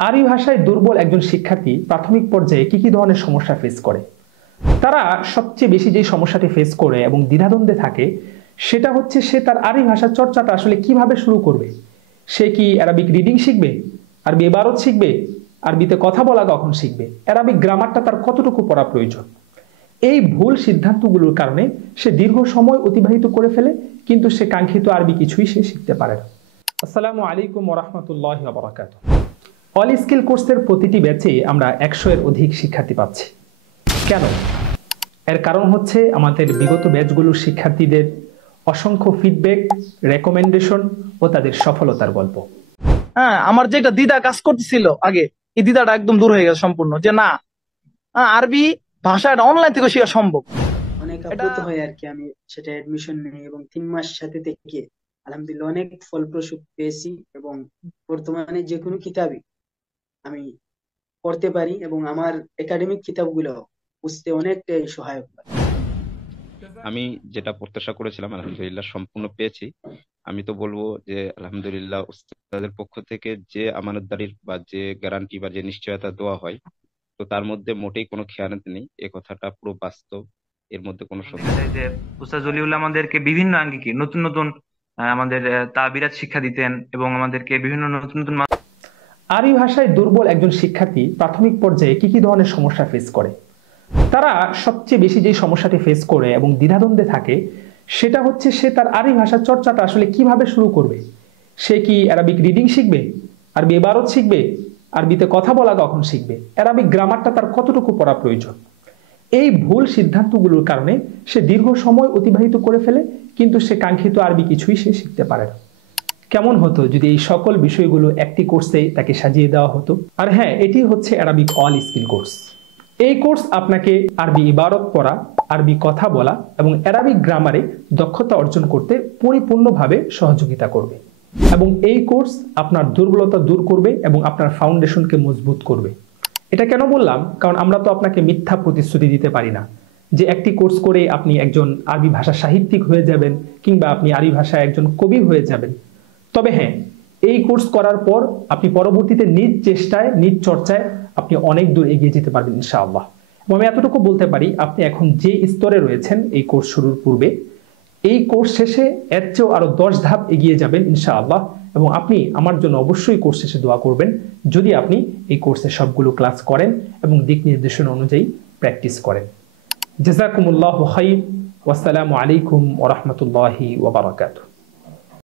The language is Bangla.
আরবি ভাষায় দুর্বল একজন শিক্ষার্থী প্রাথমিক পর্যায়ে কি কি ধরনের সমস্যা ফেস করে? তারা সবচেয়ে বেশি যে সমস্যাটি ফেস করে এবং দ্বিধাদ্বন্দ্বে থাকে সেটা হচ্ছে সে তার আরবি ভাষা চর্চাটা আসলে কিভাবে শুরু করবে। সে কি অ্যারাবিক রিডিং শিখবে, আরবি ইবারত শিখবে, আরবিতে কথা বলা কখন শিখবে, অ্যারাবিক গ্রামারটা তার কতটুকু পড়া প্রয়োজন। এই ভুল সিদ্ধান্তগুলোর কারণে সে দীর্ঘ সময় অতিবাহিত করে ফেলে, কিন্তু সে কাঙ্ক্ষিত আরবি কিছুই সে শিখতে পারে না। আসসালামু আলাইকুম ওয়া রাহমাতুল্লাহি ওয়া বারাকাতুহু। অল স্কিল কোর্সের প্রতিটি ব্যাচে আমরা 100 এর অধিক শিক্ষার্থী পাচ্ছি। কেন? এর কারণ হচ্ছে আমাদের বিগত ব্যাচগুলোর শিক্ষার্থীদের অসংখ্য ফিডব্যাক, রেকমেন্ডেশন ও তাদের সফলতার গল্প। হ্যাঁ, আমার যেটা দ্বিধা কাজ করতেছিল আগে, এই দ্বিধাটা একদম দূর হয়ে গেছে সম্পূর্ণ, যে না, আরবি ভাষাটা অনলাইন থেকে শেখা সম্ভব। অনেক এটা আপ্লুত হয়ে আর কি আমি সেটা এডমিশন নিই এবং 3 মাস সাথে থেকে আলহামদুলিল্লাহ অনেক ফলপ্রসূ পেয়েছি এবং বর্তমানে যে কোনো কিতাবই আমি পড়তে পারি এবং আমার একাডেমিক কিতাবগুলো বুঝতে অনেকটাই সহায়ক হয়। আমি যেটা প্রত্যাশা করেছিলাম আলহামদুলিল্লাহ সম্পূর্ণ পেয়েছি। আমি তো বলবো যে আলহামদুলিল্লাহ উস্তাদের পক্ষ থেকে যে আমানতদারির বা যে গ্যারান্টি বা যে নিশ্চয়তা দেওয়া হয়, তো তার মধ্যে মোটেই কোনো খেয়ানত নেই। এ কথাটা পুরো বাস্তব, এর মধ্যে কোনো দেখা সন্দেহ যায় নেই। যে উস্তাদ জলিউল্লাহ আমাদেরকে বিভিন্ন আঙ্গিকে নতুন নতুন আমাদের তাবিরাত শিক্ষা দিতেন এবং আমাদেরকে বিভিন্ন নতুন নতুন আরবি ভাষায় দুর্বল একজন শিক্ষার্থী প্রাথমিক পর্যায়ে কি কি ধরনের সমস্যা ফেস করে? তারা সবচেয়ে বেশি যে সমস্যাটি ফেস করে এবং দ্বিধাদ্বন্দ্বে থাকে সেটা হচ্ছে সে তার আরবি ভাষা চর্চাটা আসলে কিভাবে শুরু করবে। সে কি অ্যারাবিক রিডিং শিখবে, আরবি ইবারত শিখবে, আরবিতে কথা বলা কখন শিখবে, অ্যারাবিক গ্রামারটা তার কতটুকু পড়া প্রয়োজন। এই ভুল সিদ্ধান্তগুলোর কারণে সে দীর্ঘ সময় অতিবাহিত করে ফেলে, কিন্তু সে কাঙ্ক্ষিত আরবি কিছুই সে শিখতে পারে না। কেমন হতো যদি এই সকল বিষয়গুলো একটি কোর্সে তাকে সাজিয়ে দেওয়া হতো? আর হ্যাঁ, এটি হচ্ছে অ্যারাবিক অল স্কিল কোর্স। এই কোর্স আপনাকে আরবি ইবারত পড়া, আরবি কথা বলা এবং অ্যারাবিক গ্রামারে দক্ষতা অর্জন করতে পরিপূর্ণভাবে সহযোগিতা করবে। এবং এই কোর্স আপনার দুর্বলতা দূর করবে এবং আপনার ফাউন্ডেশনকে মজবুত করবে। এটা কেন বললাম? কারণ আমরা তো আপনাকে মিথ্যা প্রতিশ্রুতি দিতে পারি না যে একটি কোর্স করে আপনি একজন আরবি ভাষা সাহিত্যিক হয়ে যাবেন কিংবা আপনি আরবি ভাষায় একজন কবি হয়ে যাবেন। তবে হ্যাঁ, এই কোর্স করার পর আপনি পরবর্তীতে নিজ চেষ্টায়, নিজ চর্চায় আপনি অনেক দূর এগিয়ে যেতে পারবেন ইনশাআল্লাহ। এবং আমি এতটুকু বলতে পারি, আপনি এখন যে স্তরে রয়েছেন এই কোর্স শুরুর পূর্বে, এই কোর্স শেষে এর চেয়েও আরো 10 ধাপ এগিয়ে যাবেন ইনশাআল্লাহ। এবং আপনি আমার জন্য অবশ্যই কোর্স শেষে দোয়া করবেন যদি আপনি এই কোর্সের সবগুলো ক্লাস করেন এবং দিক নির্দেশনা অনুযায়ী প্র্যাকটিস করেন। জাযাকুমুল্লাহু খাইর। ওয়াসসালামু আলাইকুম ওয়া রাহমাতুল্লাহি ওয়া বারাকাতুহু।